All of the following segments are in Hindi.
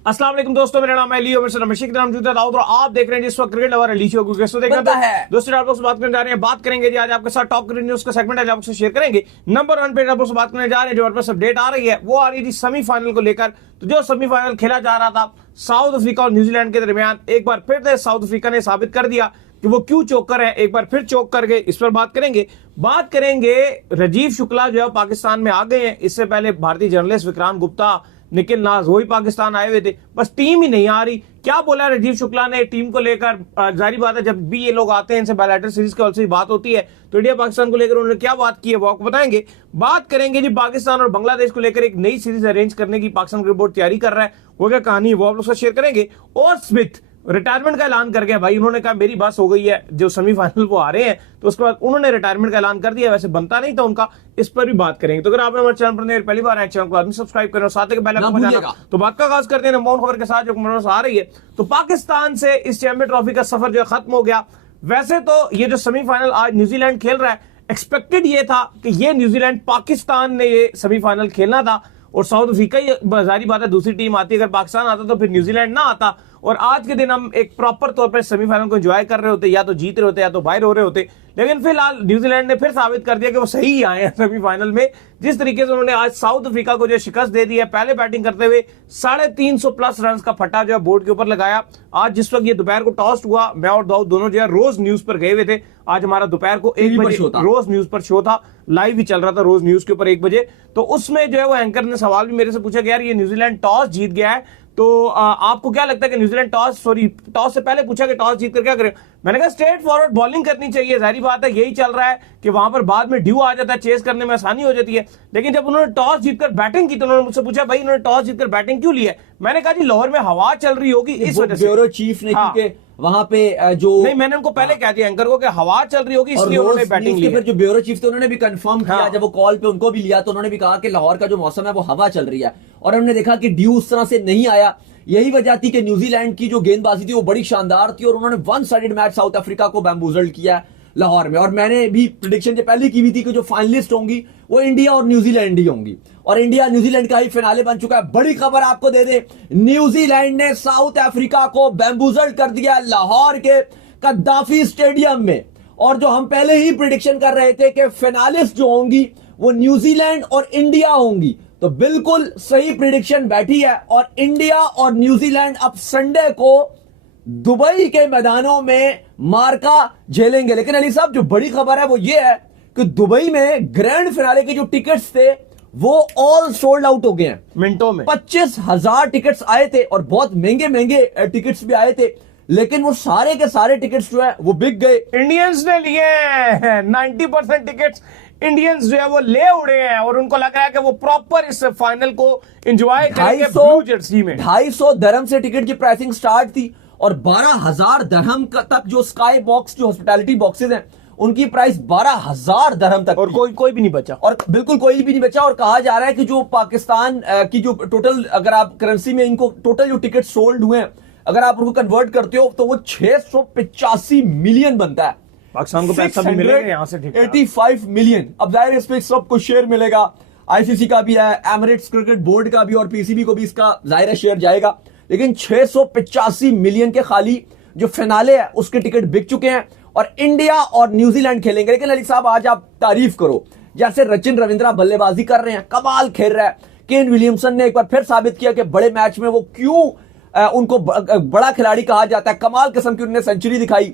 अस्सलाम वालेकुम दोस्तों, मेरा नाम है लियो, मेरे रमेश के नाम जुदा दाऊद और आप देख रहे हैं जिस वक्त क्रिकेट लवर अली शो को दोस्तों देखना है। दोस्तों आप लोग से बात करने जा रहे हैं, बात करेंगे जी आज आपके साथ टॉप क्रिकेट न्यूज का सेगमेंट है, आपसे शेयर करेंगे। नंबर 1 पे आप लोग से बात करने जा रहे हैं, जो हमारे पास अपडेट आ रही है वो आ रही थी सेमीफाइनल को लेकर। तो जो सेमीफाइनल खेला जा रहा था साउथ अफ्रीका और न्यूजीलैंड के दरमियान, एक बार फिर से साउथ अफ्रीका ने साबित कर दिया कि वो क्यों चौकर है, एक बार फिर चौक कर गए। इस पर बात करेंगे। राजीव शुक्ला जो है पाकिस्तान में आ गए हैं। इससे पहले भारतीय जर्नलिस्ट विक्रांत गुप्ता, निखिल नाज वो ही पाकिस्तान आए हुए थे, बस टीम ही नहीं आ रही। क्या बोला राजीव शुक्ला ने टीम को लेकर? जारी बात है, जब भी ये लोग आते हैं इनसे बायलैटरल सीरीज की ऑलरेडी बात होती है, तो इंडिया पाकिस्तान को लेकर उन्होंने क्या बात की है वो आपको बताएंगे। बात करेंगे जी पाकिस्तान और बांग्लादेश को लेकर एक नई सीरीज अरेंज करने की पाकिस्तान क्रिकेट बोर्ड तैयारी कर रहा है, वो क्या कहानी है वो आप लोग से शेयर करेंगे। और स्मिथ रिटायरमेंट का ऐलान कर गया भाई, उन्होंने कहा मेरी बस हो गई है। जो सेमीफाइनल वो आ रहे हैं तो उसके बाद उन्होंने रिटायरमेंट का ऐलान कर दिया, वैसे बनता नहीं था उनका, इस पर भी बात करेंगे। तो अगर आपने हमारे चैनल पर पहली बार आए, चैनल को आदमी सब्सक्राइब करें और साथ ही बेल आइकन बजाना। तो बात का आगाज करते हैं नंबर खबर के साथ जो आ रही है। तो पाकिस्तान से इस चैंपियन ट्रॉफी का सफर जो खत्म हो गया। वैसे तो ये जो सेमीफाइनल आज न्यूजीलैंड खेल रहा है, एक्सपेक्टेड ये था कि ये न्यूजीलैंड पाकिस्तान ने ये सेमीफाइनल खेलना था और साउथ अफ्रीका ही जारी बात है दूसरी टीम आती। अगर पाकिस्तान आता तो फिर न्यूजीलैंड ना आता और आज के दिन हम एक प्रॉपर तौर पर सेमीफाइनल को एंजॉय कर रहे होते, या तो जीत रहे होते या तो बाहर हो रहे होते। लेकिन फिलहाल न्यूजीलैंड ने फिर साबित कर दिया कि वो सही ही आए हैं सेमीफाइनल में। जिस तरीके से उन्होंने आज साउथ अफ्रीका को जो शिकस्त दे दी है, पहले बैटिंग करते हुए 350 प्लस रन का फट्टा जो है बोर्ड के ऊपर लगाया। आज जिस वक्त ये दोपहर को टॉस हुआ, मैं और दाऊद दोनों जो है रोज न्यूज पर गए हुए थे। आज हमारा दोपहर को 1 बजे रोज न्यूज पर शो था, लाइव ही चल रहा था रोज न्यूज के ऊपर 1 बजे। तो उसमें जो है वो एंकर ने सवाल भी मेरे से पूछा कि यार ये न्यूजीलैंड टॉस जीत गया है, तो आपको क्या लगता है कि न्यूजीलैंड टॉस से पहले पूछा कि टॉस जीत कर क्या करें। मैंने कहा स्ट्रेट फॉरवर्ड बॉलिंग करनी चाहिए, जाहिर बात है यही चल रहा है कि वहां पर बाद में ड्यू आ जाता है, चेस करने में आसानी हो जाती है। लेकिन जब उन्होंने टॉस जीतकर बैटिंग की तो उन्होंने मुझसे पूछा भाई उन्होंने टॉस जीतकर बैटिंग क्यों ली है। मैंने कहा जी लाहौर में हवा चल रही होगी इस वजह से। ब्यूरो चीफ ने क्योंकि वहां पे जो नहीं, मैंने उनको पहले कह दिया एंकर को कि हवा चल रही होगी इसलिए उन्होंने बैटिंग ली। फिर जो ब्यूरो चीफ थे उन्होंने भी कंफर्म किया, जब वो कॉल पे उनको भी लिया तो उन्होंने भी कहा कि लाहौर का जो मौसम है वो हवा चल रही है और उन्होंने देखा कि ड्यू उस तरह से नहीं आया। यही वजह थी कि न्यूजीलैंड की जो गेंदबाजी थी वो बड़ी शानदार थी और उन्होंने one sided match south Africa को बैम्बूजल्ड किया लाहौर में। और मैंने भी प्रेडिक्शन जो पहले की हुई थी कि जो फाइनलिस्ट होंगी वो इंडिया और न्यूजीलैंड ही होंगी, और इंडिया न्यूजीलैंड का ही फिनाले बन चुका है। बड़ी खबर आपको दे दे, न्यूजीलैंड ने साउथ अफ्रीका को बैम्बूजल्ड कर दिया लाहौर के कद्दाफी स्टेडियम में। और जो हम पहले ही प्रेडिक्शन कर रहे थे कि फिनालिस्ट जो होंगी वो न्यूजीलैंड और इंडिया होंगी, तो बिल्कुल सही प्रेडिक्शन बैठी है। और इंडिया और न्यूजीलैंड अब संडे को दुबई के मैदानों में मार्का झेलेंगे। लेकिन अली साहब जो बड़ी खबर है वो ये है कि दुबई में ग्रैंड फिनाले के जो टिकट्स थे वो ऑल सोल्ड आउट हो गए हैं मिनटों में। 25,000 टिकट्स आए थे और बहुत महंगे महंगे टिकट्स भी आए थे, लेकिन वो सारे के सारे टिकट्स जो है वो बिक गए। इंडियंस ने लिए हैं 90% टिकट्स, इंडियंस जो है वो ले उड़े हैं और उनको लग रहा है कि वो प्रॉपर इस फाइनल को एंजॉय करेंगे ब्लू जर्सी में। 250 दरहम से टिकट की प्राइसिंग स्टार्ट थी और 12,000 दरहम तक जो स्काई बॉक्स जो हॉस्पिटैलिटी बॉक्सेस हैं उनकी प्राइस 12,000 दरहम तक, और कोई भी नहीं बचा, और बिल्कुल कोई भी नहीं बचा। और कहा जा रहा है कि जो पाकिस्तान की जो टोटल, अगर आप करेंसी में इनको टोटल जो टिकट सोल्ड हुए हैं अगर आप उनको कन्वर्ट करते हो तो वो 685 मिलियन बनता है। पाकिस्तान को पैसा भी मिलेगा यहां से 85 मिलियन। अब जाहिर इस पे सबको शेयर मिलेगा, आईसीसी का भी है, एमिरेट्स क्रिकेट बोर्ड का भी और पीसीबी को भी इसका जाहिर शेयर जाएगा। लेकिन 685 मिलियन के खाली जो फिनाले है उसके टिकट बिक चुके हैं और इंडिया और न्यूजीलैंड खेलेंगे। लेकिन अली साहब आज आप तारीफ करो, जैसे सचिन रविंद्रा बल्लेबाजी कर रहे हैं, कमाल खेल रहा है। केन विलियमसन ने एक बार फिर साबित किया कि बड़े मैच में वो क्यों उनको बड़ा खिलाड़ी कहा जाता है। कमाल किस्म की उन्होंने सेंचुरी दिखाई।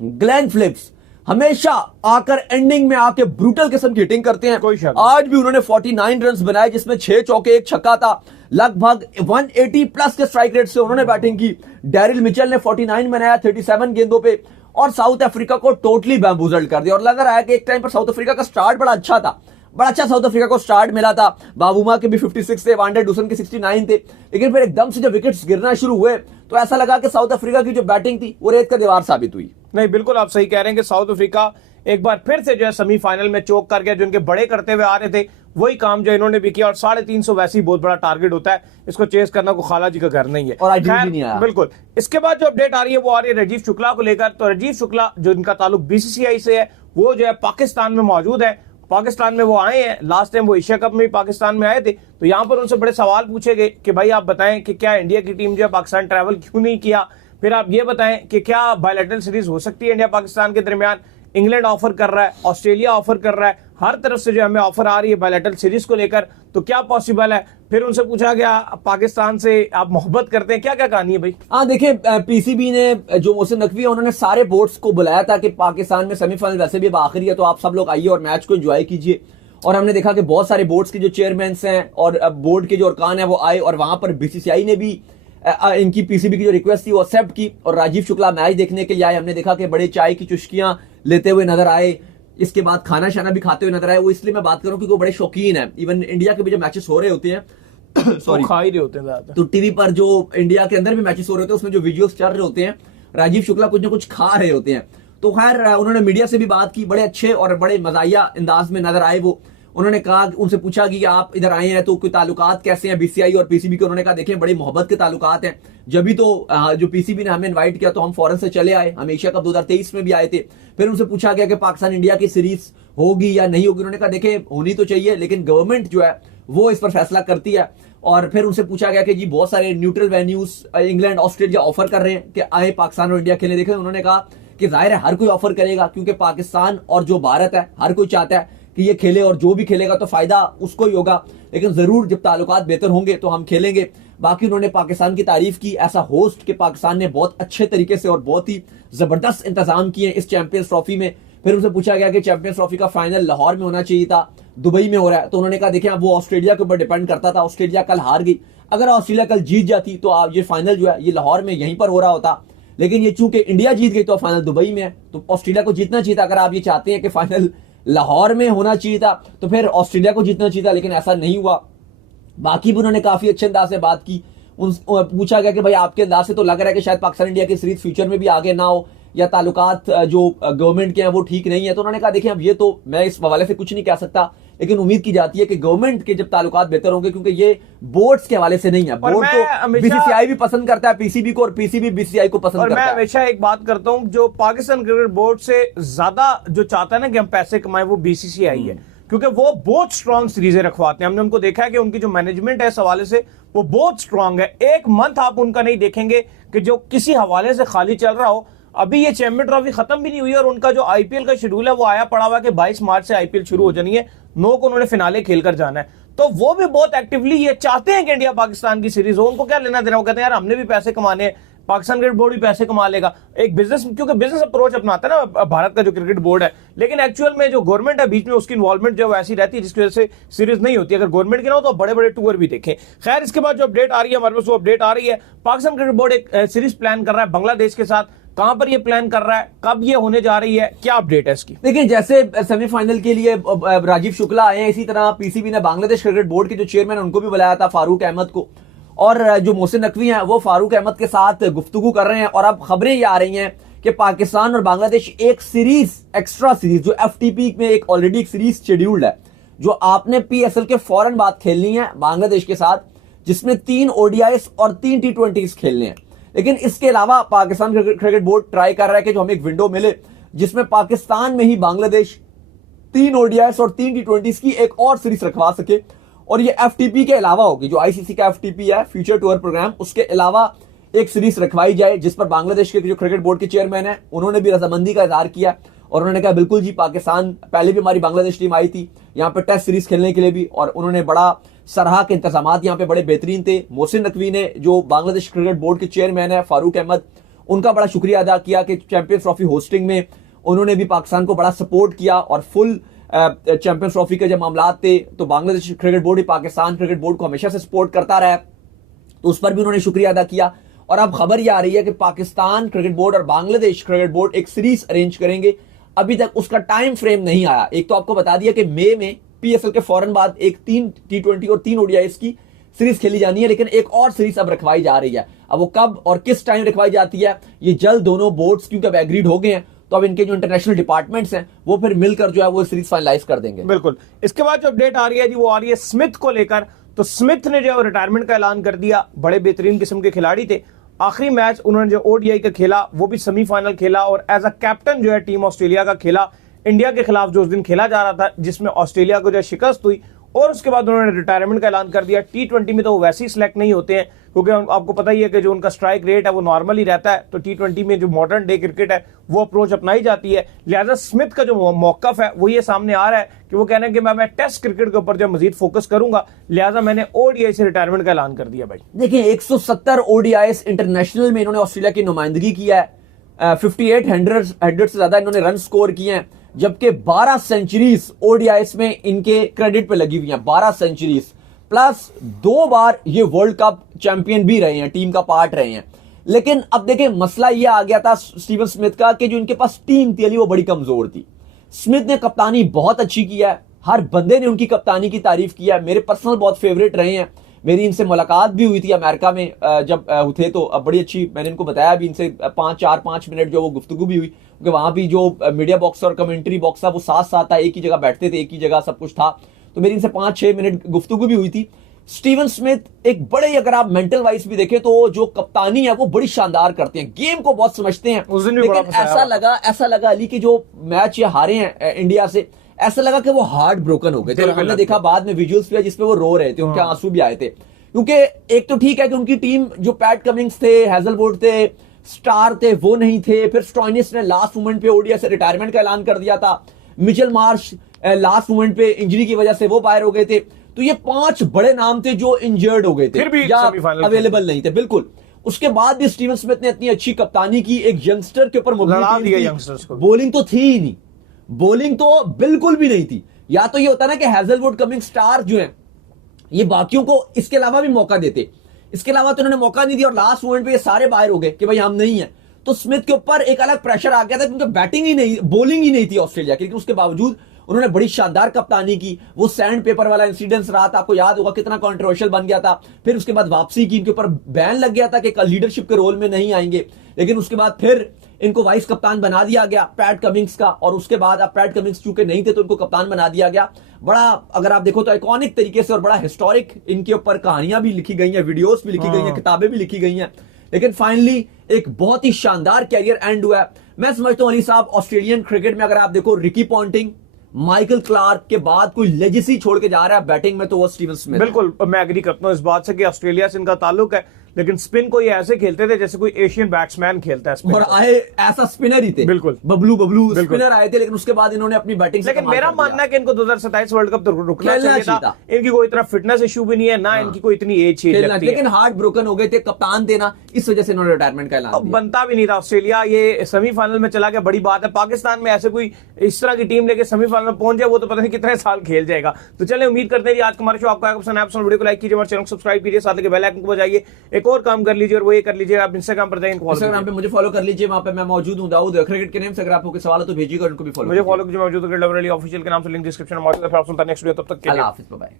ग्लेन फिलिप्स हमेशा आकर एंडिंग में आके ब्रूटल किस्म की हिटिंग करते हैं। आज भी उन्होंने 49 रन बनाए जिसमें 6 चौके 1 छक्का था। लगभग 180 प्लस के स्ट्राइक रेट से उन्होंने बैटिंग की। डैरिल मिचेल ने 49 बनाया 37 गेंदों पे और साउथ अफ्रीका को टोटली बैम्बूजल्ड कर दिया। और लग रहा है कि एक टाइम पर साउथ अफ्रीका का स्टार्ट बड़ा अच्छा था, बड़ा अच्छा साउथ अफ्रीका को स्टार्ट मिला था। बाबूमा के भी 56 थे, वांडर डूसन के 69 थे, लेकिन फिर एकदम से जब विकेट्स गिरना शुरू हुए तो ऐसा लगा कि साउथ अफ्रीका की जो बैटिंग थी वो रेत का दीवार साबित हुई। नहीं, बिल्कुल आप सही कह रहे हैं कि साउथ अफ्रीका एक बार फिर से जो है सेमीफाइनल में चौक कर गया। जो इनके बड़े करते हुए आ रहे थे वही काम जो इन्होंने भी किया और 350 वैसे ही बहुत बड़ा टारगेट होता है, इसको चेस करना को खाला जी का घर नहीं है। और आज भी नहीं आया। बिल्कुल। इसके बाद जो अपडेट आ रही है वो आ रही है राजीव शुक्ला को लेकर। तो राजीव शुक्ला जो इनका ताल्लुक बीसीसीआई से है वो जो है पाकिस्तान में मौजूद है। पाकिस्तान में वो आए हैं, लास्ट टाइम वो एशिया कप में भी पाकिस्तान में आए थे, तो यहाँ पर उनसे बड़े सवाल पूछे गए कि भाई आप बताएं कि क्या इंडिया की टीम जो है पाकिस्तान ट्रैवल क्यों नहीं किया, फिर आप ये बताएं कि क्या बायलैटरल सीरीज हो सकती है इंडिया पाकिस्तान के दरमियान। इंग्लैंड ऑफर कर रहा है, ऑस्ट्रेलिया ऑफर कर रहा है, हर तरफ से जो हमें ऑफर आ रही है बायलैटरल सीरीज को लेकर, तो क्या पॉसिबल है। फिर उनसे पूछा गया पाकिस्तान से आप मोहब्बत करते हैं, क्या क्या कहानी है भाई। हाँ देखिए, पीसीबी ने जो मोहसिन नकवी है उन्होंने सारे बोर्ड्स को बुलाया था कि पाकिस्तान में सेमीफाइनल वैसे भी अब आखिरी है, तो आप सब लोग आइए और मैच को एंजॉय कीजिए। और हमने देखा कि बहुत सारे बोर्ड्स के जो चेयरमैन हैं और बोर्ड के जो अरकान है वो आए, और वहां पर बीसीसीआई ने भी इनकी पीसीबी की जो रिक्वेस्ट थी वो एक्सेप्ट की, और राजीव शुक्ला मैच देखने के लिए आए। हमने देखा कि बड़े चाय की चुस्कियां लेते हुए नजर आए, इसके बाद खाना शाना भी खाते हुए नजर आए। वो इसलिए मैं बात करूं क्योंकि वो बड़े शौकीन है। इवन इंडिया के भी जो मैचेस हो रहे होते हैं सॉरी खा ही रहे होते हैं, तो टीवी पर जो इंडिया के अंदर भी मैचेस हो रहे होते हैं उसमें जो वीडियोस चल रहे होते हैं, राजीव शुक्ला कुछ ना कुछ खा रहे होते हैं। तो खैर उन्होंने मीडिया से भी बात की, बड़े अच्छे और बड़े मजाया अंदाज में नजर आए वो। उन्होंने कहा, उनसे पूछा कि आप इधर आए हैं तो कोई ताल्लुकात कैसे हैं बीसीसीआई और पीसीबी के। उन्होंने कहा देखें बड़ी मोहब्बत के ताल्लुकात हैं, जब भी तो जो पीसीबी ने हमें इनवाइट किया तो हम फौरन से चले आए, हम एशिया कप 2023 में भी आए थे। फिर उनसे पूछा गया कि पाकिस्तान इंडिया की सीरीज होगी या नहीं होगी। उन्होंने कहा देखें होनी तो चाहिए, लेकिन गवर्नमेंट जो है वो इस पर फैसला करती है। और फिर उनसे पूछा गया कि जी बहुत सारे neutral venues England Australia offer कर रहे हैं कि आए पाकिस्तान और इंडिया खेलने। देखें उन्होंने कहा कि जाहिर है हर कोई ऑफर करेगा, क्योंकि पाकिस्तान और जो भारत है हर कोई चाहता है कि ये खेले, और जो भी खेलेगा तो फायदा उसको ही होगा। लेकिन जरूर जब ताल्लुकात बेहतर होंगे तो हम खेलेंगे। बाकी उन्होंने पाकिस्तान की तारीफ की, ऐसा होस्ट कि पाकिस्तान ने बहुत अच्छे तरीके से और बहुत ही जबरदस्त इंतजाम किए इस चैंपियंस ट्रॉफी में। फिर उनसे पूछा गया कि चैंपियंस ट्रॉफी का फाइनल लाहौर में होना चाहिए था, दुबई में हो रहा है। तो उन्होंने कहा देखिए अब वो ऑस्ट्रेलिया के ऊपर डिपेंड करता था, ऑस्ट्रेलिया कल हार गई, अगर ऑस्ट्रेलिया कल जीत जाती तो आप ये फाइनल जो है ये लाहौर में यहीं पर हो रहा होता। लेकिन ये चूंकि इंडिया जीत गई तो फाइनल दुबई में है, तो ऑस्ट्रेलिया को जीतना चाहिए था। अगर आप ये चाहते हैं कि फाइनल लाहौर में होना चाहिए था तो फिर ऑस्ट्रेलिया को जीतना चाहिए था, लेकिन ऐसा नहीं हुआ। बाकी भी उन्होंने काफी अच्छे अंदाज से बात की। पूछा गया कि भाई आपके अंदाज से तो लग रहा है कि शायद पाकिस्तान इंडिया की सीरीज फ्यूचर में भी आगे ना हो, या ताल्लुकात जो गवर्नमेंट के हैं वो ठीक नहीं है। तो उन्होंने कहा देखिए अब ये तो मैं इस हवाले से कुछ नहीं कह सकता, लेकिन उम्मीद की जाती है कि गवर्नमेंट के जब ताल्लुकात बेहतर होंगे, क्योंकि ये बोर्ड्स के हवाले से नहीं है। बोर्ड तो बीसीसीआई भी पसंद करता है पीसीबी को, और पीसीबी बीसीसीआई को पसंद करता है। मैं हमेशा एक बात करता हूं, जो पाकिस्तान क्रिकेट बोर्ड से ज्यादा जो चाहता है ना कि हम पैसे कमाएं वो बीसीसीआई है, क्योंकि वो बहुत स्ट्रांग सीरीजें रखवाते हैं। हमने उनको देखा है कि उनकी जो मैनेजमेंट है इस हवाले से वो बहुत स्ट्रांग है। एक मंथ आप उनका नहीं देखेंगे कि जो किसी हवाले से खाली चल रहा हो। अभी ये चैंपियन ट्रॉफी खत्म भी नहीं हुई और उनका जो आईपीएल का शेड्यूल है वो आया पड़ा हुआ कि 22 मार्च से आईपीएल शुरू हो जानी है, 9 को उन्होंने फिनाले खेलकर जाना है। तो वो भी बहुत एक्टिवली ये चाहते हैं कि इंडिया पाकिस्तान की सीरीज हो। उनको क्या लेना देना, वो कहते हैं यार हमने भी पैसे कमाने हैं, पाकिस्तान क्रिकेट बोर्ड भी पैसे कमा लेगा। एक बिजनेस, क्योंकि बिजनेस अप्रोच अपनाता है ना भारत का जो क्रिकेट बोर्ड है, लेकिन एक्चुअल में जो गवर्नमेंट है बीच में उसकी इन्वॉल्वमेंट जो ऐसी रहती है जिसकी वजह से सीरीज नहीं होती। अगर गवर्नमेंट की ना हो तो बड़े बड़े टूर भी देखें। खैर इसके बाद जो अपडेट आ रही है हमारे पास, वो अपडेट आ रही है पाकिस्तान क्रिकेट बोर्ड एक सीरीज प्लान कर रहा है बांग्लादेश के साथ। कहां पर ये प्लान कर रहा है, कब ये होने जा रही है, क्या अपडेट है इसकी। देखिए जैसे सेमीफाइनल के लिए राजीव शुक्ला आए हैं, इसी तरह पीसीबी ने बांग्लादेश क्रिकेट बोर्ड के जो चेयरमैन उनको भी बुलाया था, फारूक अहमद को। और जो मोहसिन नकवी हैं वो फारूक अहमद के साथ गुफ्तगू कर रहे हैं। और अब खबरें ये आ रही हैं कि पाकिस्तान और बांग्लादेश एक सीरीज, एक्स्ट्रा सीरीज जो एफटीपी में एक ऑलरेडी एक सीरीज शेड्यूल्ड है, जो आपने पीएसएल के फौरन बाद खेलनी है बांग्लादेश के साथ, जिसमें 3 ओडीआईस और 3 टी20 खेलने हैं। लेकिन इसके अलावा पाकिस्तान क्रिकेट बोर्ड ट्राई कर रहा है कि जो हमें एक विंडो मिले जिसमें पाकिस्तान में ही बांग्लादेश 3 ओडीआईस और 3 टी20 की एक और सीरीज रखवा सके। और ये एफटीपी के अलावा होगी, जो आईसीसी का एफटीपी है फ्यूचर टूर प्रोग्राम, उसके अलावा एक सीरीज रखवाई जाए, जिस पर बांग्लादेश के जो क्रिकेट बोर्ड के चेयरमैन है उन्होंने भी रजामंदी का इजहार किया। और उन्होंने कहा बिल्कुल जी, पाकिस्तान पहले भी हमारी बांग्लादेश टीम आई थी यहाँ पे टेस्ट सीरीज खेलने के लिए भी, और उन्होंने बड़ा सराहा के इंतजाम यहाँ पे बड़े बेहतरीन थे। मोहसिन नकवी ने, जो बांग्लादेश क्रिकेट बोर्ड के चेयरमैन है फारूक अहमद, उनका बड़ा शुक्रिया अदा किया कि चैंपियंस ट्रॉफी होस्टिंग में उन्होंने भी पाकिस्तान को बड़ा सपोर्ट किया। और फुल चैंपियंस ट्रॉफी के जब मामला थे तो बांग्लादेश क्रिकेट बोर्ड ही पाकिस्तान क्रिकेट बोर्ड को हमेशा से सपोर्ट करता रहा, तो उस पर भी उन्होंने शुक्रिया अदा किया। और अब खबर यह आ रही है कि पाकिस्तान क्रिकेट बोर्ड और बांग्लादेश क्रिकेट बोर्ड एक सीरीज अरेंज करेंगे। अभी तक उसका टाइम फ्रेम नहीं आया। एक तो आपको बता दिया कि मई में पीएसएल के फौरन बाद एक 3 टी20 और 3 ओडीआईस की सीरीज खेली जानी है, लेकिन एक और सीरीज अब रखवाई जा रही है। अब वो कब और किस टाइम रखवाई जाती है ये जल्द दोनों बोर्ड्स क्योंकि अब एग्रीड हो गए हैं, तो अब इनके जो इंटरनेशनल डिपार्टमेंट्स हैं वो फिर मिलकर जो है वो सीरीज फाइनलाइज कर देंगे। बिल्कुल। इसके बाद जो अपडेट आ रही है जी वो आ रही है स्मिथ को लेकर। तो स्मिथ ने जो रिटायरमेंट का ऐलान कर दिया। बड़े बेहतरीन किस्म के खिलाड़ी थे। आखिरी मैच उन्होंने जो ओडीआई का खेला वो भी सेमीफाइनल खेला और एज अ कैप्टन जो है टीम ऑस्ट्रेलिया का खेला। इंडिया के खिलाफ जो उस दिन खेला जा रहा था, जिसमें ऑस्ट्रेलिया को जो शिकस्त हुई, और उसके बाद उन्होंने रिटायरमेंट का ऐलान कर दिया। T20 में तो वो वैसे ही सिलेक्ट नहीं होते हैं, क्योंकि आपको पता ही है कि जो उनका स्ट्राइक रेट है वो नॉर्मल ही रहता है। तो T20 में जो मॉडर्न डे क्रिकेट है वो अप्रोच अपनाई जाती है। लिहाजा स्मिथ का जो मौकफ है वो ये सामने आ रहा है कि वो कह रहे हैं कि मैं टेस्ट क्रिकेट के ऊपर जो मजीद फोकस करूंगा, लिहाजा मैंने ओडीआई से रिटायरमेंट का ऐलान कर दिया। भाई देखिए 170 ओडीआईस इंटरनेशनल में इन्होंने ऑस्ट्रेलिया की नुमाइंदगी किया है। 58 हंड्रेड से ज्यादा इन्होंने रन स्कोर किए हैं, जबकि 12 सेंचुरीज ओडीआईस में इनके क्रेडिट पे लगी हुई हैं। 12 सेंचुरीज प्लस 2 बार ये वर्ल्ड कप चैंपियन भी रहे हैं, टीम का पार्ट रहे हैं। लेकिन अब देखिए मसला ये आ गया था स्टीवन स्मिथ का कि जो इनके पास टीम थी वो बड़ी कमजोर थी। स्मिथ ने कप्तानी बहुत अच्छी की है, हर बंदे ने उनकी कप्तानी की तारीफ किया है। मेरे पर्सनल बहुत फेवरेट रहे हैं। मेरी इनसे मुलाकात भी हुई थी अमेरिका में जब थे, तो बड़ी अच्छी, मैंने इनको बताया भी, इनसे 5 मिनट जो वो गुफ्तगू भी हुई, क्योंकि वहां भी जो मीडिया बॉक्स और कमेंट्री बॉक्स था वो साथ साथ था, एक ही जगह बैठते थे, एक ही जगह सब कुछ था। तो मेरी इनसे 5-6 मिनट गुफ्तगू भी हुई थी। स्टीवन स्मिथ एक बड़े, अगर आप मेंटल वाइज भी देखें तो जो कप्तानी है वो बड़ी शानदार करते हैं, गेम को बहुत समझते हैं। लेकिन ऐसा लगा अली कि जो मैच ये हारे हैं इंडिया से, ऐसा लगा कि वो हार्ट ब्रोकन हो गए थे। हमने देखा बाद में विजुअल्स भी जिसपे वो रो रहे थे, उनके आंसू भी आए थे। क्योंकि एक तो ठीक है कि उनकी टीम जो पैट कमिंग्स थे, हैजलवुड थे, स्टार थे, वो नहीं थे। फिर स्टॉइनिस ने लास्ट मोमेंट पे ओडीआई से रिटायरमेंट का ऐलान कर दिया था। मिचेल मार्श लास्ट मोमेंट पे इंजरी की वजह से वो बाहर हो गए थे। तो ये 5 बड़े नाम थे जो इंजर्ड हो गए थे, फिर भी या अवेलेबल नहीं थे। बिल्कुल, उसके बाद भी स्टीवन स्मिथ ने इतनी अच्छी कप्तानी की, एक यंगस्टर के ऊपर बॉलिंग तो थी ही नहीं, बॉलिंग तो बिल्कुल भी नहीं थी। या तो ये होता ना कि हैजलवुड, कमिंग, स्टार जो है ये बाकियों को इसके अलावा भी मौका देते, इसके अलावा तो उन्होंने मौका नहीं दिया और लास्ट मोमेंट पे ये सारे बाहर हो गए कि भाई हम नहीं है। तो स्मिथ के ऊपर एक अलग प्रेशर आ गया था, क्योंकि बैटिंग ही नहीं, बॉलिंग ही नहीं थी ऑस्ट्रेलिया की। लेकिन उसके बावजूद उन्होंने बड़ी शानदार कप्तानी की। वो सैंड पेपर वाला इंसिडेंस रहा था, आपको याद होगा कितना कंट्रोवर्शियल बन गया था। फिर उसके बाद वापसी की, इनके ऊपर बैन लग गया था कि लीडरशिप के रोल में नहीं आएंगे। लेकिन उसके बाद फिर इनको वाइस कप्तान बना दिया गया पैट कमिंग्स का, और उसके बाद अब पैट कमिंग्स चूंकि नहीं थे तो इनको कप्तान बना दिया गया। बड़ा, अगर आप देखो तो आइकॉनिक तरीके से और बड़ा हिस्टोरिक इनके ऊपर कहानियां भी लिखी गई हैं, वीडियोस भी लिखी गई हैं, किताबें भी लिखी गई हैं। लेकिन फाइनली एक बहुत ही शानदार कैरियर एंड हुआ है। मैं समझता हूं अली साहब, ऑस्ट्रेलियन क्रिकेट में अगर आप देखो रिकी पॉन्टिंग, माइकल क्लार्क के बाद कोई लेजेसी छोड़ के जा रहा है बैटिंग में तो वो स्टीवन स्मिथ। बिल्कुल, मैं एग्री करता हूं इस बात से कि ऑस्ट्रेलिया से इनका ताल्लुक है, लेकिन स्पिन को ये ऐसे खेलते थे जैसे कोई एशियन बैट्समैन खेलता है स्पिन। और आए ऐसा स्पिनर ही थे, बिल्कुल बबलू स्पिनर आए थे। लेकिन उसके बाद इन्होंने अपनी बैटिंग से, लेकिन मेरा मानना है कि इनको 2027 वर्ल्ड कप तो रुकना चाहिए था। इनकी कोई इतना फिटनेस इशू भी नहीं है, ना इनकी कोई इतनी एज लगती है। लेकिन हार्ट ब्रोकन हो गए थे, कप्तान थे ना, इस वजह से इन्होंने रिटायरमेंट का ऐलान किया। बनता भी नहीं था। ऑस्ट्रेलिया ये सेमीफाइनल में चला गया, बड़ी बात है। पाकिस्तान में ऐसे कोई इस तरह की टीम लेके सेमीफाइनल में पहुंच जाए, वो तो पता नहीं कितने साल खेल जाएगा। तो चले, उम्मीद करते हैं आज का हमारा शो आपको पसंद आया। वीडियो को लाइक कीजिए, हमारे चैनल को सब्सक्राइब कीजिए, साथ ही बेल आइकन को बजाइए। एक और काम कर लीजिए, और वो ये कर लीजिए, आप इंस्टाग्राम पर जाइए, इंस्टाग्राम पे मुझे फॉलो कर लीजिए, वहां पे मैं मौजूद हूं, दाऊद क्रिकेट के नेम से। अगर आपको कोई सवाल हो तो भेजिएगा, उनको भी फॉलो मुझे फॉलो कीजिए, मौजूद ऑफिशियल के नाम से, लिंक डिस्क्रिप्शन में मौजूद है। नेक्स्ट वीडियो, तब तक के लिए अल्लाह हाफिज़, बाय बाय।